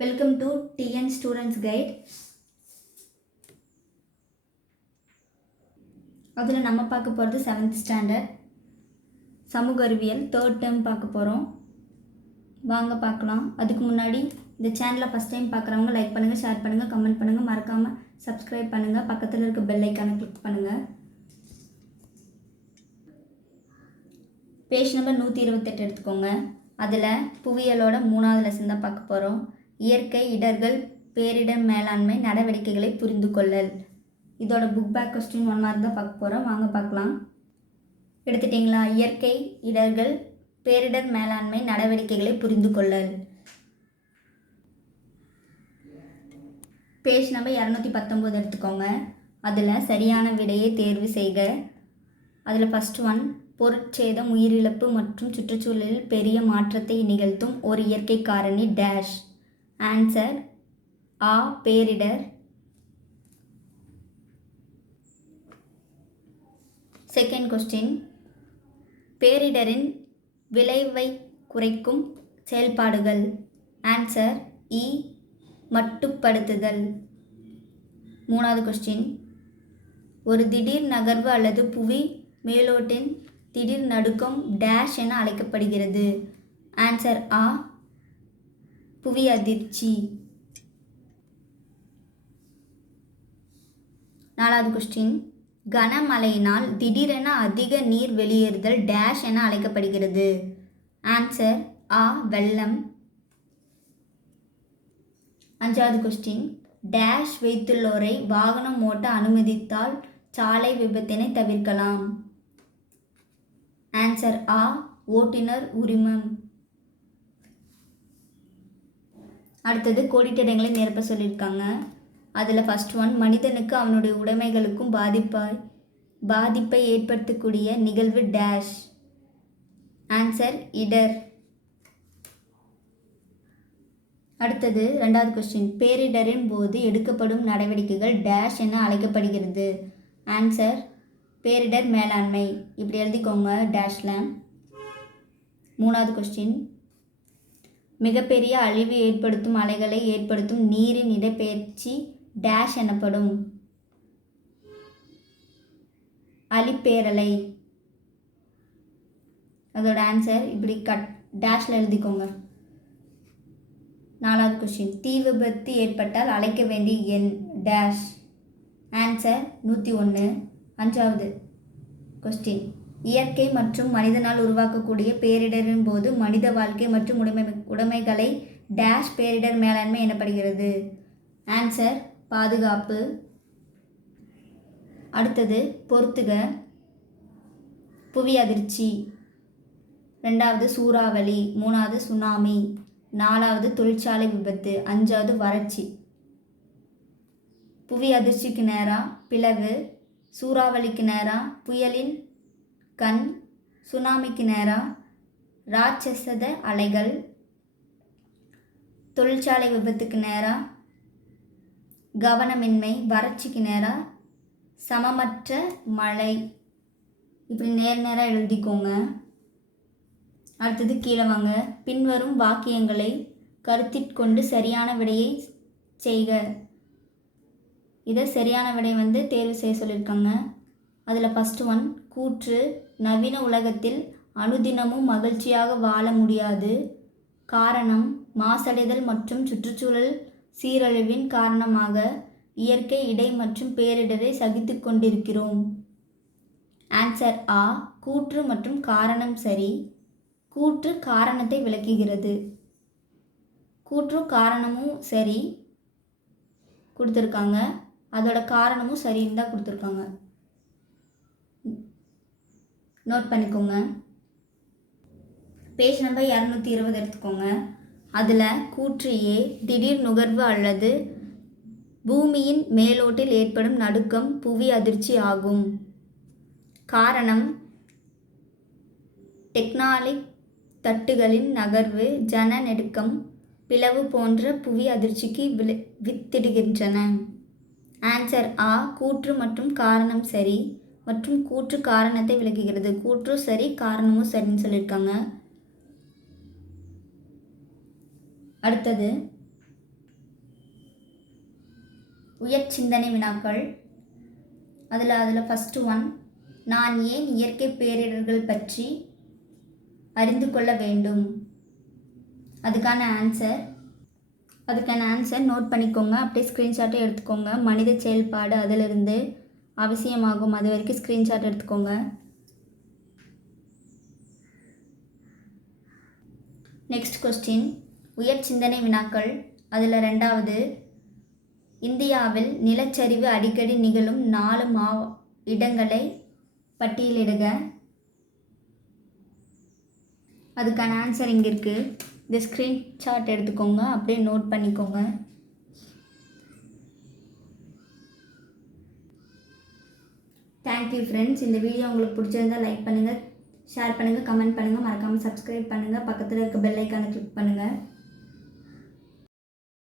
Welcome to TN students guide அதில் நம்ம பார்க்க போகிறது செவன்த் ஸ்டாண்டர்ட் சமூக அறிவியல் தேர்ட் டேர்ம் பார்க்க போகிறோம் வாங்க பார்க்கலாம். அதுக்கு முன்னாடி இந்த சேனலை ஃபஸ்ட் டைம் பார்க்குறவங்க லைக் பண்ணுங்கள் ஷேர் பண்ணுங்கள் கமெண்ட் பண்ணுங்கள் மறக்காமல் சப்ஸ்கிரைப் பண்ணுங்கள் பக்கத்தில் இருக்க பெல் ஐக்கானை கிளிக் பண்ணுங்கள் பேஜ் நம்பர் நூற்றி இருபத்தெட்டு எடுத்துக்கோங்க. அதில் புவியியலோட மூணாவது லெசன் தான் பார்க்க போகிறோம் இயற்கை இடர்கள் பேரிடர் மேலாண்மை நடவடிக்கைகளை புரிந்து கொள்ளல். இதோட book back question one mark தான் பார்க்க போகிறோம் வாங்க பார்க்கலாம். எடுத்துட்டிங்களா? இயற்கை இடர்கள் பேரிடர் மேலாண்மை நடவடிக்கைகளை புரிந்து கொள்ளல். பேஜ் நம்பர் இரநூத்தி பத்தொம்போது எடுத்துக்கோங்க. அதில் சரியான விடையை தேர்வு செய்க. அதில் ஃபஸ்ட் ஒன் பொருட்சேதம் உயிரிழப்பு மற்றும் சுற்றுச்சூழலில் பெரிய மாற்றத்தை நிகழ்த்தும் ஒரு இயற்கை காரணி டேஷ் ஆன்சர் ஆ பேரிடர். செகண்ட் கொஸ்டின் பேரிடரின் விளைவை குறைக்கும் செயல்பாடுகள். Answer E e. மட்டுப்படுத்துதல். மூணாவது கொஸ்டின் ஒரு திடீர் நகர்வு அல்லது புவி மேலோட்டின் திடீர் நடுக்கம் டேஷ் என அழைக்கப்படுகிறது. ஆன்சர் ஆ புவி அதிர்ச்சி. நாலாவது கொஸ்டின் கனமழையினால் திடீரென அதிக நீர் வெளியேறுதல் டேஷ் என அழைக்கப்படுகிறது. ஆன்சர் ஆ வெள்ளம். அஞ்சாவது கொஸ்டின் டேஷ் வைத்துள்ளோரை வாகனம் ஓட்ட அனுமதித்தால் சாலை விபத்தினை தவிர்க்கலாம். ஆன்சர் ஆ ஓட்டுநர் உரிமம். அடுத்தது கோடிட்டடங்களை நிரப்ப சொல்லியிருக்காங்க. அதில் ஃபஸ்ட் ஒன் மனிதனுக்கு அவனுடைய உடைமைகளுக்கும் பாதிப்பாய் பாதிப்பை ஏற்படுத்தக்கூடிய நிகழ்வு டேஷ் ஆன்சர் இடர். அடுத்தது ரெண்டாவது கொஸ்டின் பேரிடரின் போது எடுக்கப்படும் நடவடிக்கைகள் டேஷ் என அழைக்கப்படுகிறது. ஆன்சர் பேரிடர் மேலாண்மை. இப்படி எழுதிக்கோங்க டேஷில் மூணாவது கொஸ்டின் மிகப்பெரிய அழிவு ஏற்படுத்தும் அலைகளை ஏற்படுத்தும் நீரின் இடப்பெயர்ச்சி டேஷ் எனப்படும். அலிப்பேரலை அதோட ஆன்சர் இப்படி கட் டேஷில் எழுதிக்கோங்க. நாலாவது கொஸ்டின் தீ விபத்து ஏற்பட்டால் அழைக்க வேண்டிய எண் டேஷ் ஆன்சர் நூற்றி ஒன்று அஞ்சாவது கொஸ்டின் இயற்கை மற்றும் மனிதனால் உருவாக்கக்கூடிய பேரிடரின் போது மனித வாழ்க்கை மற்றும் உடைமை உடைமைகளை டேஷ் பேரிடர் மேலாண்மை எனப்படுகிறது. ஆன்சர் பாதுகாப்பு. அடுத்தது பொறுத்துக. புவி அதிர்ச்சி. ரெண்டாவது சூறாவளி. மூணாவது சுனாமி. நாலாவது தொழிற்சாலை விபத்து. அஞ்சாவது வறட்சி. புவி அதிர்ச்சிக்கு நேராக பிளவு. சூறாவளிக்கு நேராக புயலின் கண் சுனாமிக்கு நேராக ராட்சசத அலைகள் தொழிற்சாலை விபத்துக்கு நேராக கவனமின்மை வறட்சிக்கு நேராக சமமற்ற மழை. இப்படி நேர் நேராக எழுதிக்கோங்க. அடுத்தது கீழே வாங்க. பின்வரும் வாக்கியங்களை கருத்திற்கொண்டு சரியான விடையை செய்க. இதை சரியான விடை வந்து தேர்வு செய்ய சொல்லியிருக்காங்க. அதில் ஃபஸ்ட்டு ஒன் கூற்று நவீன உலகத்தில் அனுதினமும் மகிழ்ச்சியாக வாழ முடியாது. காரணம் மாசடைதல் மற்றும் சுற்றுச்சூழல் சீரழிவின் காரணமாக இயற்கை இடை மற்றும் பேரிடரை சகித்து கொண்டிருக்கிறோம். ஆன்சர் ஆ கூற்று மற்றும் காரணம் சரி. கூற்று காரணத்தை விளக்குகிறது. கூற்று காரணமும் சரி. கொடுத்துருக்காங்க. அதோட காரணமும் சரின்னு தான் கொடுத்துருக்காங்க. நோட் பண்ணிக்கோங்க. பேஜ் நம்பர் இரநூத்தி இருபது எடுத்துக்கோங்க. அதில் கூற்று ஏ திடீர் நுகர்வு அல்லது பூமியின் மேலோட்டில் ஏற்படும் நடுக்கம் புவி அதிர்ச்சி ஆகும். காரணம் டெக்னாலிக் தட்டுகளின் நகர்வு ஜன நெடுக்கம் பிளவு போன்ற புவி அதிர்ச்சிக்கு விளை வித்திடுகின்றன. ஆன்சர் ஆ கூற்று மற்றும் காரணம் சரி. மற்றும் கூற்று காரணத்தை விளக்குகிறது. கூற்றும் சரி காரணமும் சரின்னு சொல்லியிருக்காங்க. அடுத்தது உயர் சிந்தனை வினாக்கள். அதில் அதில் ஃபஸ்ட்டு ஒன் நான் ஏன் இயற்கை பேரிடர்கள் பற்றி அறிந்து கொள்ள வேண்டும்? அதுக்கான ஆன்சர் அதுக்கான ஆன்சர் நோட் பண்ணிக்கோங்க. அப்படியே ஸ்க்ரீன்ஷாட்டும் எடுத்துக்கோங்க. மனித செயல்பாடு அதிலிருந்து அவசியமாகும். அது வரைக்கும் ஸ்க்ரீன்ஷாட் எடுத்துக்கோங்க. நெக்ஸ்ட் கொஸ்டின் உயர் சிந்தனை வினாக்கள். அதில் ரெண்டாவது இந்தியாவில் நிலச்சரிவு அடிக்கடி நிகழும் நாலு மா இடங்களை பட்டியலிடுக. அதுக்கான ஆன்சர் இங்கே இருக்குது இந்த ஸ்க்ரீன்ஷாட் எடுத்துக்கோங்க. அப்படியே நோட் பண்ணிக்கோங்க. தேங்க்யூ ஃப்ரெண்ட்ஸ் இந்த வீடியோ உங்களுக்கு பிடிச்சிருந்தா லைக் பண்ணுங்கள் ஷேர் பண்ணுங்கள் கமெண்ட் பண்ணுங்கள் மறக்காமல் சப்ஸ்கிரைப் பண்ணுங்கள் பக்கத்தில் இருக்க பெல் ஐக்கானை கிளிக் பண்ணுங்கள்